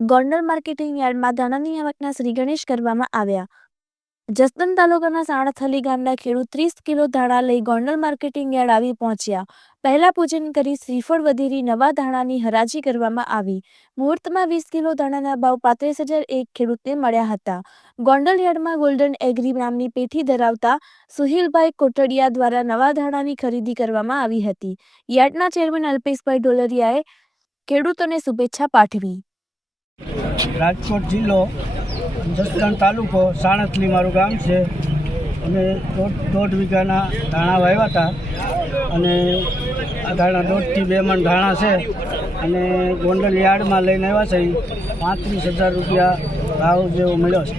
Gondal marketing યાર્ડમાં ધાણાની આવકના શ્રી ગણેશ કરવામાં આવ્યા. જસદન તાલુકાના સાણથલી ગામના ખેડૂત ત્રીસ કિલો ધાણા લઈ ગોંડલ માર્કેટિંગ યાર્ડ આવી પહોંચ્યા. પહેલા પૂજન કરી શ્રીફળ વધેરી નવા ધાણાની હરાજી કરવામાં આવી. મુહૂર્તમાં વીસ કિલો ધાણાના ભાવ પાંત્રીસ હજાર એક ખેડૂતને મળ્યા હતા. ગોંડલ યાર્ડમાં ગોલ્ડન એગ્રી નામની પેઠી ધરાવતા સુહિલભાઈ કોટડિયા દ્વારા નવા ધાણાની ખરીદી કરવામાં આવી હતી. યાર્ડના ચેરમેન અલ્પેશભાઈ ડોલરિયાએ ખેડૂતોને શુભેચ્છા પાઠવી. રાજકોટ જિલ્લો જસદણ તાલુકો સાણથલી મારું ગામ છે. અમે દોઢ દોઢ વીઘાના ધાણા વાવ્યા હતા અને આ ધાણા દોઢથી બે મણ ધાણા છે અને ગોંડલ યાર્ડમાં લઈને આવ્યા છે. પાંત્રીસ હજાર રૂપિયા ભાવ જેવો મળ્યો છે.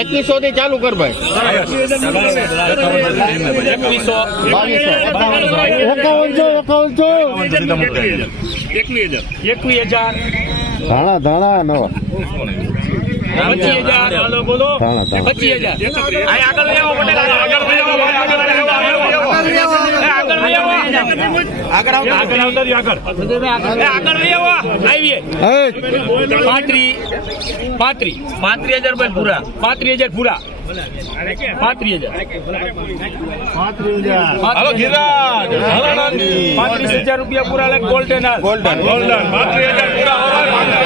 એકવીસો થી ચાલુ કર ભાઈ. એકવીસો. એકાવનસો એકાવનસો એકવીસ હજાર. ધાણા ધાણા નવા પચીસ હજાર. બોલો પચીસ હજાર. આગળ આગળ આગળ પાંત્રી પાંત્રી હજાર પૂરા પાંત્રી હજાર પૂરા પાંત્રી હજાર રૂપિયા પૂરા લાગે ગોલ્ડન ગોલ્ડન ગોલ્ડન પાંત્રીસ હજાર પૂરા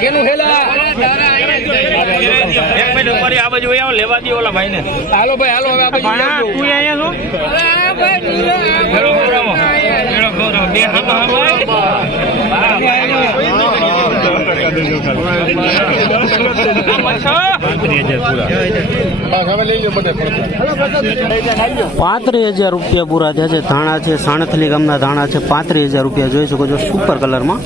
કેનું હેલા? એક મિનિટ ઉપર આ બાજુ આવો લેવા દો ઓલા ભાઈને. હાલો ભાઈ હાલો હવે આ બાજુ તું અહીંયા છો? ખેલો ખવડાવો ખેલો પાંત્રીસ હજાર રૂપિયા પૂરા થયા છે. ધાણા છે, સાણથલી ગામના ધાણા છે. પાંત્રીસ હજાર રૂપિયા જોઈ શકો છો સુપર કલરમાં